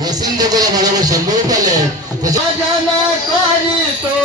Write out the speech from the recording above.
racing देवला बरोबर शंभर रुपयाला आहे तो